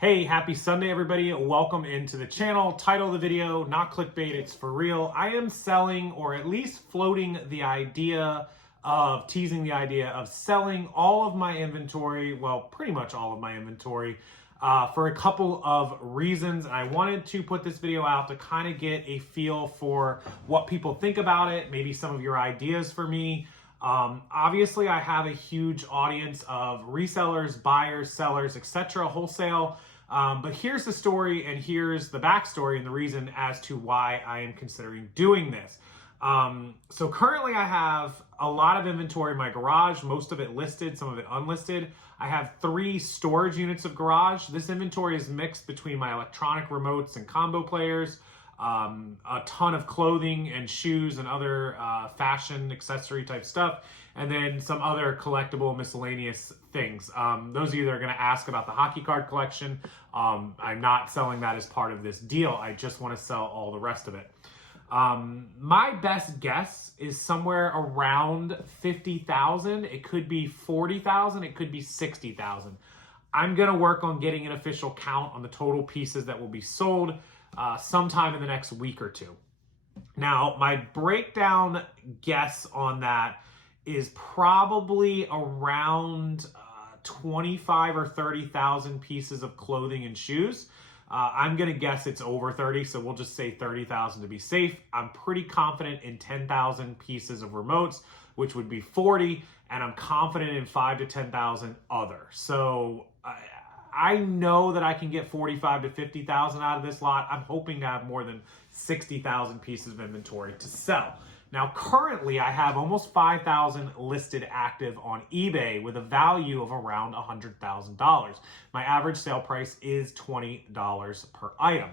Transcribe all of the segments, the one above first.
Hey, happy Sunday, everybody. Welcome into the channel. Title of the video, not clickbait, it's for real. I am selling, or at least floating the idea of, teasing the idea of selling all of my inventory, well, pretty much all of my inventory, for a couple of reasons. And I wanted to put this video out to kind of get a feel for what people think about it, maybe some of your ideas for me. Obviously, I have a huge audience of resellers, buyers, sellers, etc., wholesale. But here's the story, and here's the backstory and the reason as to why I am considering doing this. So currently I have a lot of inventory in my garage, most of it listed, some of it unlisted. I have 3 storage units of garage. This inventory is mixed between my electronic remotes and combo players, a ton of clothing and shoes and other fashion accessory type stuff, and then some other collectible miscellaneous things. Those of you that are going to ask about the hockey card collection, I'm not selling that as part of this deal. I just want to sell all the rest of it. My best guess is somewhere around 50,000. It could be 40,000. It could be 60,000. I'm going to work on getting an official count on the total pieces that will be sold sometime in the next week or two. Now, my breakdown guess on that is probably around 25 or 30,000 pieces of clothing and shoes. I'm going to guess it's over 30, so we'll just say 30,000 to be safe. I'm pretty confident in 10,000 pieces of remotes, which would be 40, and I'm confident in 5 to 10,000 other. So I know that I can get 45 to 50,000 out of this lot. I'm hoping to have more than 60,000 pieces of inventory to sell. Now, currently, I have almost 5,000 listed active on eBay with a value of around $100,000. My average sale price is $20 per item.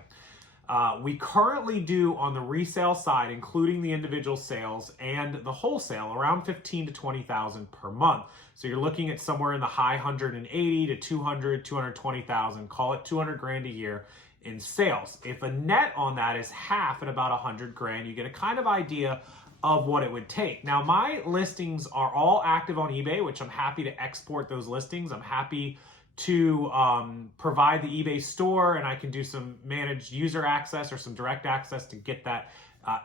We currently do on the resale side, including the individual sales and the wholesale, around 15 to 20,000 per month. So you're looking at somewhere in the high 180 to 200, 220,000, call it 200 grand a year in sales. If a net on that is half at about 100 grand, you get a kind of idea of what it would take. Now, my listings are all active on eBay, which I'm happy to export those listings. I'm happy to provide the eBay store, and I can do some managed user access or some direct access to get that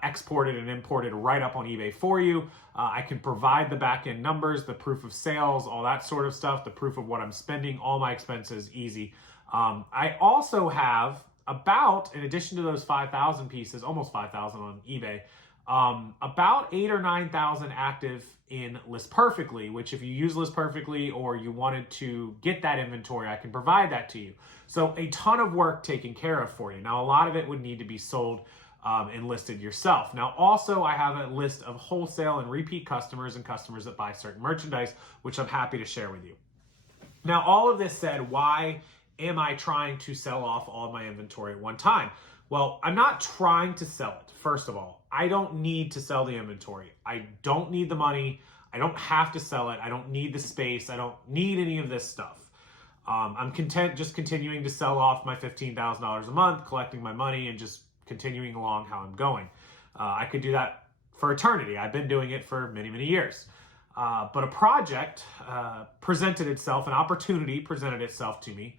exported and imported right up on eBay for you. I can provide the back-end numbers, the proof of sales, all that sort of stuff, the proof of what I'm spending, all my expenses, easy. I also have about, in addition to those 5,000 pieces, almost 5,000 on eBay, about 8,000 or 9,000 active in List Perfectly, which if you use List Perfectly or you wanted to get that inventory, I can provide that to you. So a ton of work taken care of for you. Now, a lot of it would need to be sold and listed yourself. Now, also, I have a list of wholesale and repeat customers and customers that buy certain merchandise, which I'm happy to share with you. Now, all of this said, why am I trying to sell off all of my inventory at one time? Well, I'm not trying to sell it. First of all, I don't need to sell the inventory. I don't need the money. I don't have to sell it. I don't need the space. I don't need any of this stuff. I'm content just continuing to sell off my $15,000 a month, collecting my money, and just continuing along how I'm going. I could do that for eternity. I've been doing it for many, many years. But a project presented itself, an opportunity presented itself to me,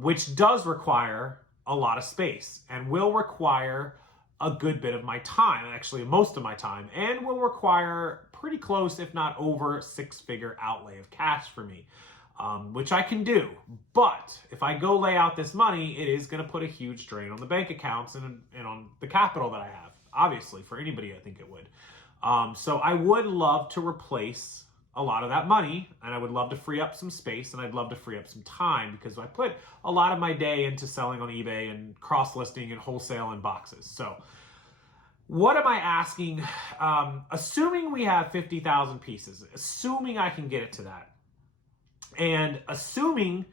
which does require a lot of space and will require a good bit of my time, actually most of my time, and will require pretty close, if not over, 6-figure outlay of cash for me, which I can do. But if I go lay out this money, it is going to put a huge drain on the bank accounts and on the capital that I have. Obviously, for anybody, I think it would. So I would love to replace a lot of that money, and I would love to free up some space, and I'd love to free up some time, because I put a lot of my day into selling on eBay and cross-listing and wholesale and boxes. So what am I asking? Assuming we have 50,000 pieces, assuming I can get it to that, and assuming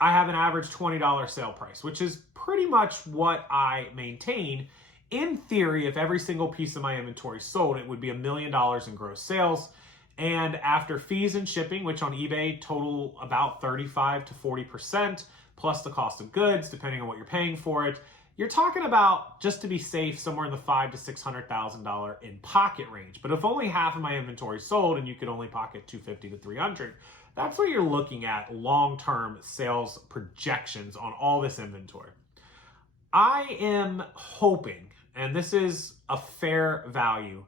I have an average $20 sale price, which is pretty much what I maintain. In theory, if every single piece of my inventory sold, it would be $1 million in gross sales. And after fees and shipping, which on eBay total about 35 to 40%, plus the cost of goods, depending on what you're paying for it, you're talking about, just to be safe, somewhere in the $500,000 to $600,000 in pocket range. But if only half of my inventory sold and you could only pocket $250,000 to $300,000, That's what you're looking at long-term sales projections on all this inventory. I am hoping, and this is a fair value,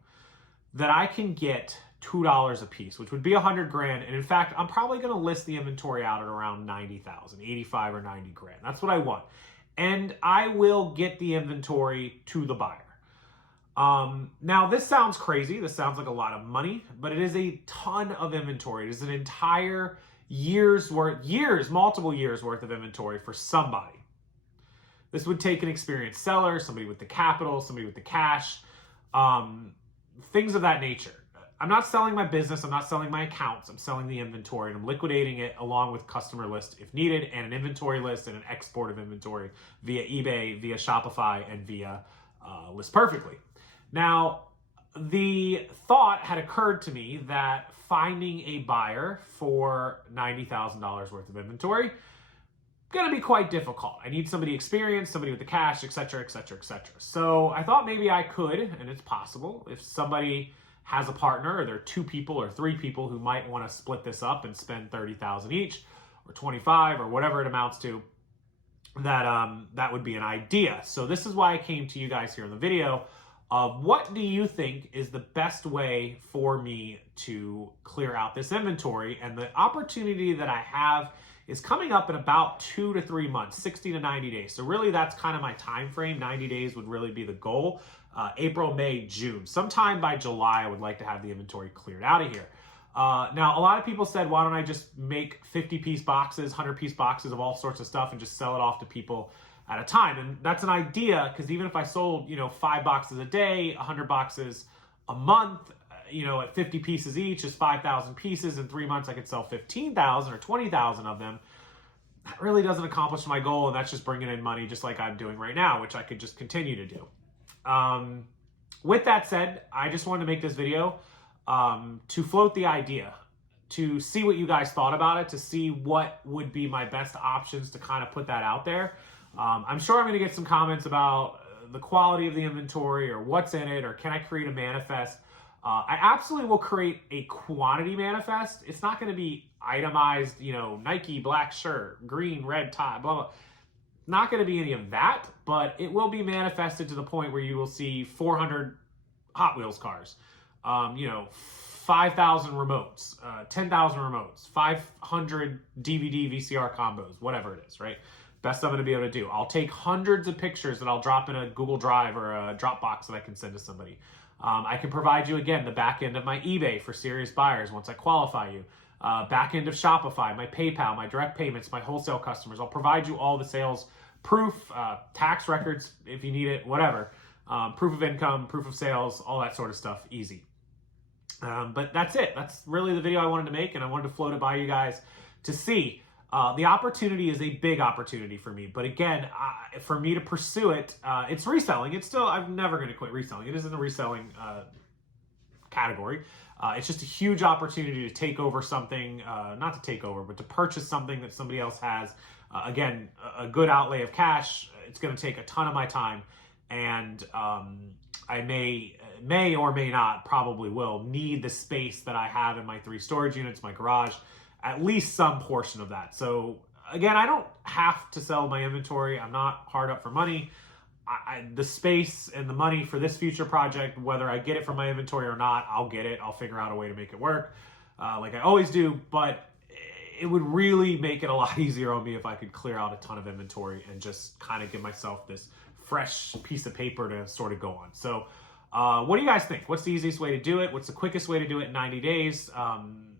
that I can get $2 a piece, which would be 100 grand. And in fact, I'm probably going to list the inventory out at around 90,000, 85 or 90 grand. That's what I want. And I will get the inventory to the buyer. Now this sounds crazy. This sounds like a lot of money, but it is a ton of inventory. It is an entire multiple years worth of inventory for somebody. This would take an experienced seller, somebody with the capital, somebody with the cash, things of that nature. I'm not selling my business. I'm not selling my accounts. I'm selling the inventory, and I'm liquidating it along with customer list if needed, and an inventory list and an export of inventory via eBay, via Shopify, and via List Perfectly. Now, the thought had occurred to me that finding a buyer for $90,000 worth of inventory going to be quite difficult. I need somebody experienced, somebody with the cash, etc., etc., etc. So I thought maybe I could, and it's possible, if somebody has a partner, or there are 2 people or 3 people who might want to split this up and spend $30,000 each, or 25, or whatever it amounts to, that would be an idea. So this is why I came to you guys here in the video of what do you think is the best way for me to clear out this inventory. And the opportunity that I have is coming up in about 2 to 3 months, 60 to 90 days. So really that's kind of my time frame. 90 days would really be the goal. April, May, June. Sometime by July, I would like to have the inventory cleared out of here. Now, a lot of people said, why don't I just make 50-piece boxes, 100-piece boxes of all sorts of stuff and just sell it off to people at a time? And that's an idea, because even if I sold, 5 boxes a day, 100 boxes a month, at 50 pieces each is 5,000 pieces. In 3 months, I could sell 15,000 or 20,000 of them. That really doesn't accomplish my goal, and that's just bringing in money just like I'm doing right now, which I could just continue to do. With that said, I just wanted to make this video to float the idea, to see what you guys thought about it, to see what would be my best options to kind of put that out there. I'm sure I'm going to get some comments about the quality of the inventory or what's in it, or can I create a manifest? I absolutely will create a quantity manifest. It's not going to be itemized, Nike black shirt, green, red tie, blah, blah. Not going to be any of that, but it will be manifested to the point where you will see 400 Hot Wheels cars, 5,000 remotes, 10,000 remotes, 500 DVD, VCR combos, whatever it is, right? Best I'm going to be able to do. I'll take hundreds of pictures that I'll drop in a Google Drive or a Dropbox that I can send to somebody. I can provide you, again, the back end of my eBay for serious buyers once I qualify you. Back end of Shopify, my PayPal, my direct payments, my wholesale customers. I'll provide you all the sales proof, tax records if you need it, whatever. Proof of income, proof of sales, all that sort of stuff, easy. But that's it. That's really the video I wanted to make, and I wanted to float it by you guys to see. The opportunity is a big opportunity for me. But again, for me to pursue it, it's reselling. It's still, I'm never going to quit reselling. It is in the reselling category. It's just a huge opportunity to take over something, not to take over, but to purchase something that somebody else has. Again, a good outlay of cash. It's going to take a ton of my time. And I may or may not, probably will, need the space that I have in my 3 storage units, my garage, at least some portion of that. So again, I don't have to sell my inventory. I'm not hard up for money. The space and the money for this future project, whether I get it from my inventory or not, I'll get it. I'll figure out a way to make it work like I always do. But it would really make it a lot easier on me if I could clear out a ton of inventory and just kind of give myself this fresh piece of paper to sort of go on. So what do you guys think? What's the easiest way to do it? What's the quickest way to do it in 90 days?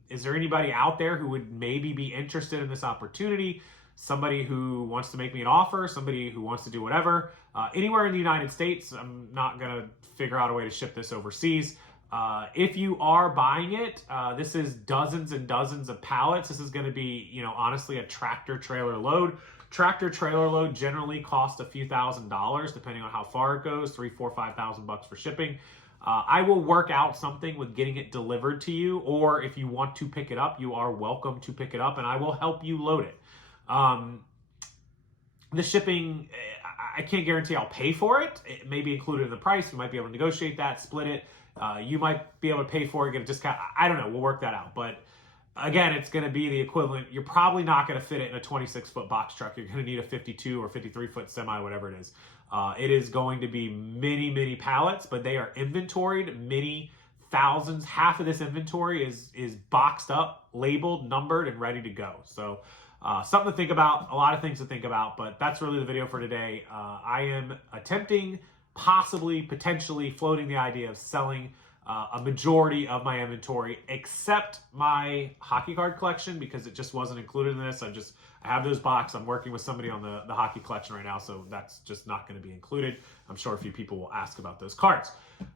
Is there anybody out there who would maybe be interested in this opportunity? Somebody who wants to make me an offer, somebody who wants to do whatever. Anywhere in the United States, I'm not going to figure out a way to ship this overseas. If you are buying it, this is dozens and dozens of pallets. This is going to be, honestly, a tractor trailer load. Tractor trailer load generally costs a few $1,000s, depending on how far it goes, $3,000, $4,000, $5,000 for shipping. I will work out something with getting it delivered to you, or if you want to pick it up, you are welcome to pick it up, and I will help you load it. The shipping, I can't guarantee I'll pay for it. It may be included in the price. You might be able to negotiate that, split it. You might be able to pay for it, get a discount. I don't know. We'll work that out. But again, it's going to be the equivalent. You're probably not going to fit it in a 26-foot box truck. You're going to need a 52 or 53-foot semi, whatever it is. It is going to be many pallets, but they are inventoried, many thousands. Half of this inventory is boxed up, labeled, numbered, and ready to go. So something to think about, a lot of things to think about, but that's really the video for today. I am attempting, potentially floating the idea of selling a majority of my inventory, except my hockey card collection, because it just wasn't included in this. I have those boxed. I'm working with somebody on the hockey collection right now, so that's just not going to be included. I'm sure a few people will ask about those cards.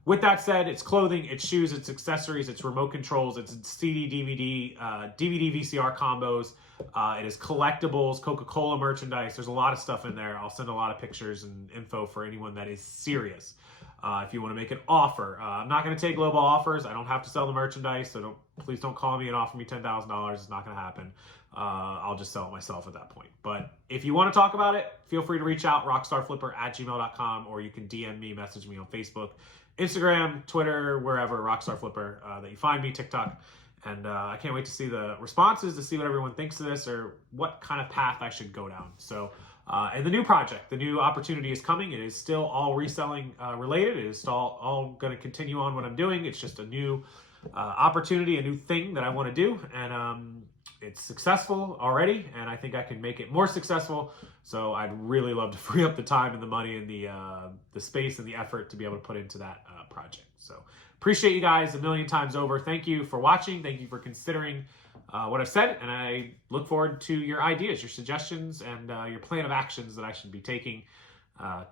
With that said, it's clothing, it's shoes, it's accessories, it's remote controls, it's CD, DVD, DVD, VCR combos. It is collectibles, Coca-Cola merchandise. There's a lot of stuff in there. I'll send a lot of pictures and info for anyone that is serious. If you want to make an offer, I'm not going to take lowball offers. I don't have to sell the merchandise, so please don't call me and offer me $10,000. It's not going to happen. I'll just sell it myself at that point. But if you want to talk about it, feel free to reach out, rockstarflipper@gmail.com, or you can DM me, message me on Facebook, Instagram, Twitter, wherever, Rockstarflipper, that you find me, TikTok. And I can't wait to see the responses, to see what everyone thinks of this, or what kind of path I should go down. So, and the new project, the new opportunity is coming. It is still all reselling related. It is all going to continue on what I'm doing. It's just a new opportunity, a new thing that I want to do. And it's successful already, and I think I can make it more successful. So I'd really love to free up the time and the money and the space and the effort to be able to put into that project. So appreciate you guys a million times over. Thank you for watching. Thank you for considering what I've said, and I look forward to your ideas, your suggestions, and your plan of actions that I should be taking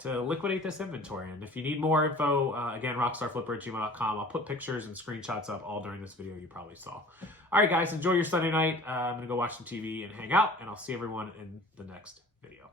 to liquidate this inventory. And if you need more info, again, rockstarflipper@gmail.com. I'll put pictures and screenshots up all during this video you probably saw. All right, guys, enjoy your Sunday night. I'm going to go watch some TV and hang out, and I'll see everyone in the next video.